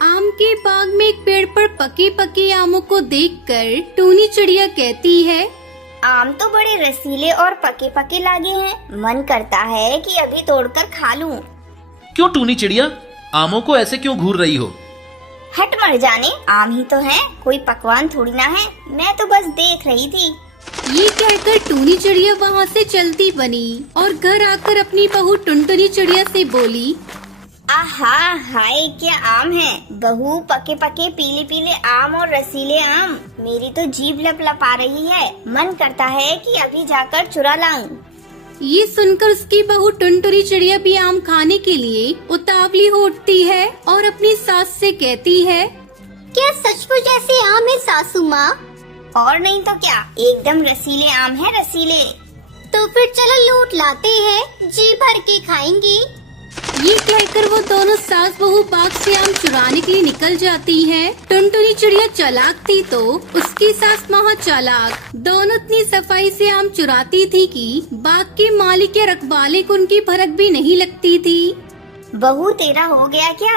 आम के बाग में एक पेड़ पर पके पके आमों को देखकर टूनी चिड़िया कहती है, आम तो बड़े रसीले और पके पके लागे हैं। मन करता है कि अभी तोड़कर खा लूं। क्यों टूनी चिड़िया, आमों को ऐसे क्यों घूर रही हो? हट मर जाने, आम ही तो हैं, कोई पकवान थोड़ी ना है। मैं तो बस देख रही थी। ये कहकर टूनी चिड़िया वहाँ से चलती बनी और घर आकर अपनी बहू टुनटुनी चिड़िया से बोली, आहा हाय क्या आम है बहू, पके पके पीले पीले आम और रसीले आम। मेरी तो जीभ लपलपा रही है। मन करता है कि अभी जाकर चुरा लाऊं। ये सुनकर उसकी बहू टुनटुनी चिड़िया भी आम खाने के लिए उतावली हो उठती है और अपनी सास से कहती है, क्या सचमुच ऐसे आम है सासू माँ? और नहीं तो क्या, एकदम रसीले आम है, रसीले। तो फिर चलो लूट लाते हैं, जी भर के खाएंगे। ये कहकर वो दोनों सास बहू बाग से आम चुराने के लिए निकल जाती हैं। टुनटुनी चिड़िया चालाक थी तो उसकी सास महा चालाक। दोनों इतनी सफाई से आम चुराती थी कि बाग के मालिक या रखवाले को उनकी भनक भी नहीं लगती थी। बहू तेरा हो गया क्या?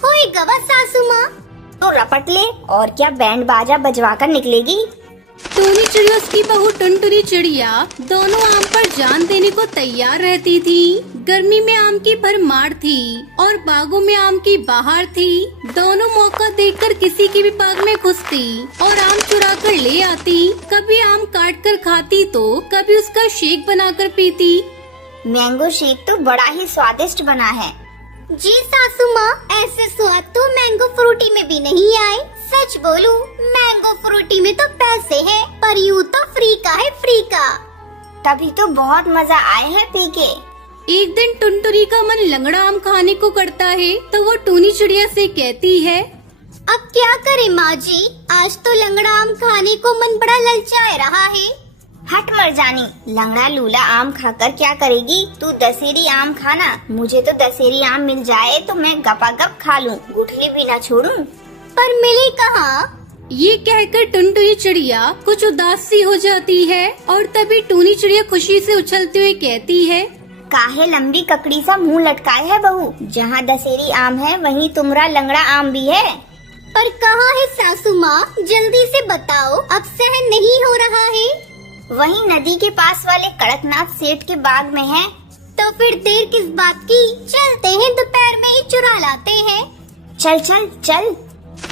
होएगा बस सासू माँ। तो रपट ले, और क्या बैंड बाजा बजवा कर निकलेगी। टूनी चिड़िया उसकी बहू टुनटुनी चिड़िया दोनों आम पर जान देने को तैयार रहती थी। गर्मी में आम की भरमार थी और बागों में आम की बहार थी। दोनों मौका देखकर किसी के भी बाग में घुसती और आम चुरा कर ले आती। कभी आम काट कर खाती तो कभी उसका शेक बनाकर पीती। मैंगो शेक तो बड़ा ही स्वादिष्ट बना है। जी सासू माँ, ऐसे स्वाद तो मैंगो फ्रूटी में भी नहीं आए। सच बोलूं, मैंगो फ्रूटी में तो पैसे हैं, पर यूं तो फ्री का है, फ्री का। तभी तो बहुत मजा आए है पी के। एक दिन टुनटुनी का मन लंगड़ा आम खाने को करता है तो वो टूनी चिड़िया से कहती है, अब क्या करे माँ जी, आज तो लंगड़ा आम खाने को मन बड़ा ललचाए रहा है। हट मर जानी, लंगड़ा लूला आम खाकर क्या करेगी तू? दशहरी आम खाना। मुझे तो दशहरी आम मिल जाए तो मैं गपागप खा लूं, गुठली भी न छोड़ूं। पर मिली कहाँ? ये कहकर टुनटुनी चिड़िया कुछ उदास सी हो जाती है और तभी टूनी चिड़िया खुशी से उछलते हुए कहती है, काहे लंबी ककड़ी सा मुंह लटकाए है बहू, जहाँ दशहरी आम है वहीं तुम्हारा लंगड़ा आम भी है। पर कहाँ है सासू माँ, जल्दी से बताओ, अब सहन नहीं हो रहा है। वहीं नदी के पास वाले कड़कनाथ सेठ के बाग में है। तो फिर देर किस बात की, चलते हैं, दोपहर में ही चुरा लाते हैं। चल चल चल।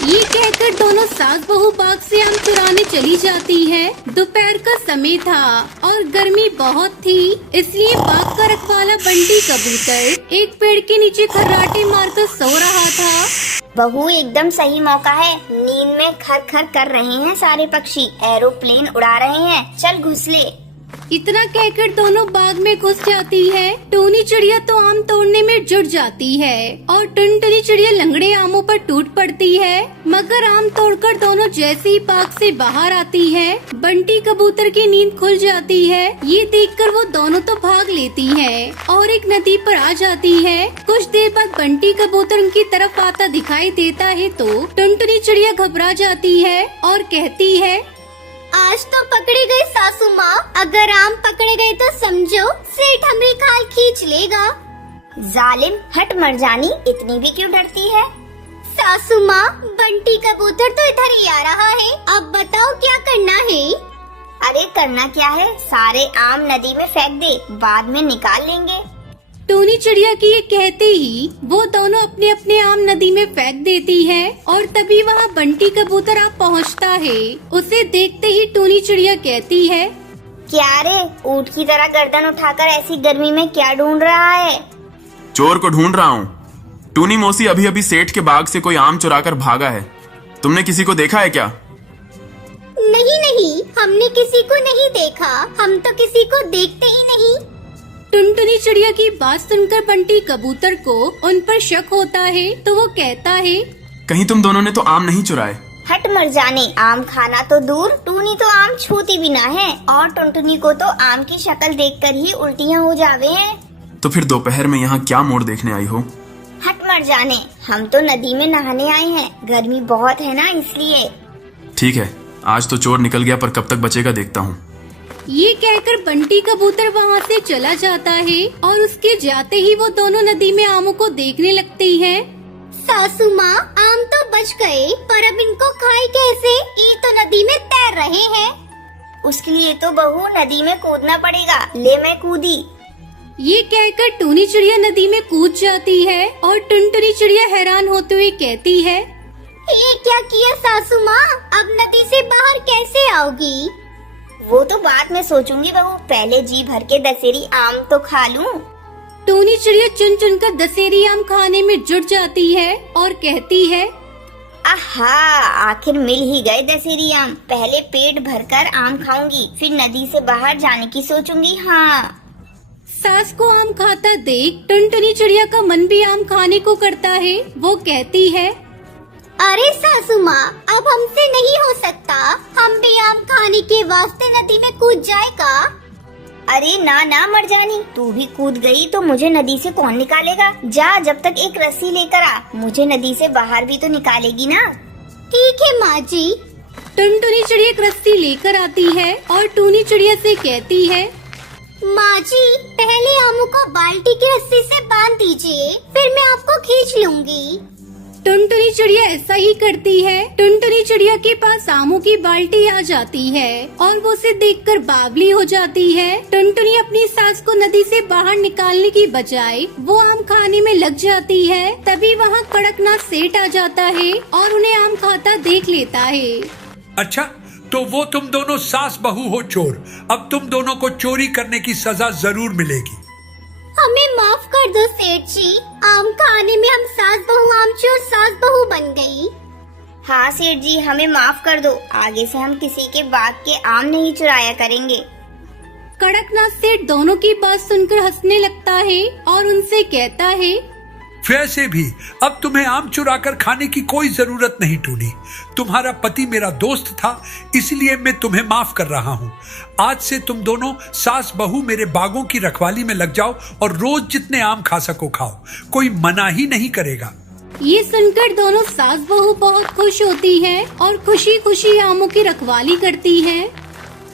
ये कहकर दोनों सास बहू बाग से आम चुराने चली जाती है। दोपहर का समय था और गर्मी बहुत थी, इसलिए बाग का रखवाला बंटी कबूतर एक पेड़ के नीचे खर्राटे मारकर सो रहा था। बहू एकदम सही मौका है, नींद में खर खर कर रहे हैं सारे पक्षी, एरोप्लेन उड़ा रहे हैं, चल घुस ले। इतना कहकर दोनों बाग में घुस जाती है। टूनी चिड़िया तो आम तोड़ने में जुट जाती है और टुनटुनी चिड़िया लंगड़े आमों पर टूट पड़ती है। मगर आम तोड़कर दोनों जैसे ही बाग से बाहर आती है, बंटी कबूतर की नींद खुल जाती है। ये देखकर वो दोनों तो भाग लेती है और एक नदी पर आ जाती है। कुछ देर बाद बंटी कबूतर उनकी तरफ आता दिखाई देता है तो टुनटुनी चिड़िया घबरा जाती है और कहती है, आज तो पकड़े गए सासू माँ, अगर आम पकड़े गए तो समझो सेठ हमारी खाल खींच लेगा। जालिम, हट मर जानी, इतनी भी क्यों डरती है? सासू माँ, बंटी कबूतर तो इधर ही आ रहा है, अब बताओ क्या करना है? अरे करना क्या है, सारे आम नदी में फेंक दे, बाद में निकाल लेंगे। टूनी चिड़िया की ये कहते ही वो दोनों अपने अपने आम नदी में फेंक देती है और तभी वहाँ बंटी कबूतर आ पहुँचता है। उसे देखते ही टूनी चिड़िया कहती है, क्या रे, ऊँट की तरह गर्दन उठाकर ऐसी गर्मी में क्या ढूंढ रहा है? चोर को ढूंढ रहा हूँ। टूनी मौसी अभी अभी सेठ के बाग से कोई आम चुराकर भागा है। तुमने किसी को देखा है क्या? नहीं नहीं, हमने किसी को नहीं देखा, हम तो किसी को देखते ही नहीं। टुनटुनी चिड़िया की बात सुनकर बंटी कबूतर को उन पर शक होता है तो वो कहता है, कहीं तुम दोनों ने तो आम नहीं चुराए? हट मर जाने, आम खाना तो दूर, टूनी तो आम छूती भी ना है और टुनटुनी को तो आम की शक्ल देखकर ही उल्टियाँ हो जावे हैं। तो फिर दोपहर में यहाँ क्या मोड़ देखने आई हो? हट मर जाने, हम तो नदी में नहाने आए हैं, गर्मी बहुत है ना इसलिए। ठीक है, आज तो चोर निकल गया, पर कब तक बचेगा देखता हूँ। ये कहकर बंटी कबूतर वहाँ से चला जाता है और उसके जाते ही वो दोनों नदी में आमों को देखने लगती हैं। सासू माँ, आम तो बच गए, पर अब इनको खाए कैसे? ये तो नदी में तैर रहे हैं। उसके लिए तो बहू नदी में कूदना पड़ेगा। ले मैं कूदी। ये कहकर टूनी चिड़िया नदी में कूद जाती है और टुनटुनी चिड़िया हैरान होते हुए कहती है, ये क्या किया सासू माँ? अब नदी से बाहर कैसे आओगी? वो तो बाद में सोचूंगी बहू, पहले जी भर के दशहरी आम तो खा लूं। टूनी चिड़िया चुन चुन कर दशहरी आम खाने में जुट जाती है और कहती है, आहा, आखिर मिल ही गए दशहरी आम। पहले पेट भरकर आम खाऊंगी, फिर नदी से बाहर जाने की सोचूंगी। हाँ। सास को आम खाता देख टुनटुनी चिड़िया का मन भी आम खाने को करता है। वो कहती है, अरे सासू माँ, अब हमसे नहीं हो सकता। हम भी आम खाने के वास्ते नदी में कूद जाएगा। अरे ना ना मरजानी, तू भी कूद गई तो मुझे नदी से कौन निकालेगा? जा, जब तक एक रस्सी लेकर आ, मुझे नदी से बाहर भी तो निकालेगी ना। ठीक है माँ जी। टुनटुनी चिड़िया एक रस्सी लेकर आती है और टूनी चिड़िया से कहती है, माँ जी, पहले आमों को बाल्टी की रस्सी से बांध दीजिए, फिर मैं आपको खींच लूंगी। टुनटुनी चिड़िया ऐसा ही करती है। टुनटुनी चिड़िया के पास आमों की बाल्टी आ जाती है और वो उसे देखकर बावली हो जाती है। टुनटुनी अपनी सास को नदी से बाहर निकालने की बजाय वो आम खाने में लग जाती है। तभी वहाँ कड़कनाथ सेठ आ जाता है और उन्हें आम खाता देख लेता है। अच्छा, तो वो तुम दोनों सास बहू हो चोर। अब तुम दोनों को चोरी करने की सजा जरूर मिलेगी। हमें माफ कर दो सेठ जी, आम खाने में हम सास बहू आमचोर सास बहू बन गई। हाँ सेठ जी, हमें माफ कर दो। आगे से हम किसी के बाग के आम नहीं चुराया करेंगे। कड़कनाथ सेठ दोनों की बात सुनकर हंसने लगता है और उनसे कहता है, वैसे भी अब तुम्हें आम चुरा कर खाने की कोई जरूरत नहीं टूनी। तुम्हारा पति मेरा दोस्त था, इसलिए मैं तुम्हें माफ कर रहा हूँ। आज से तुम दोनों सास बहू मेरे बागों की रखवाली में लग जाओ और रोज जितने आम खा सको खाओ, कोई मना ही नहीं करेगा। ये सुनकर दोनों सास बहू बहुत खुश होती हैं और खुशी खुशी आमों की रखवाली करती हैं।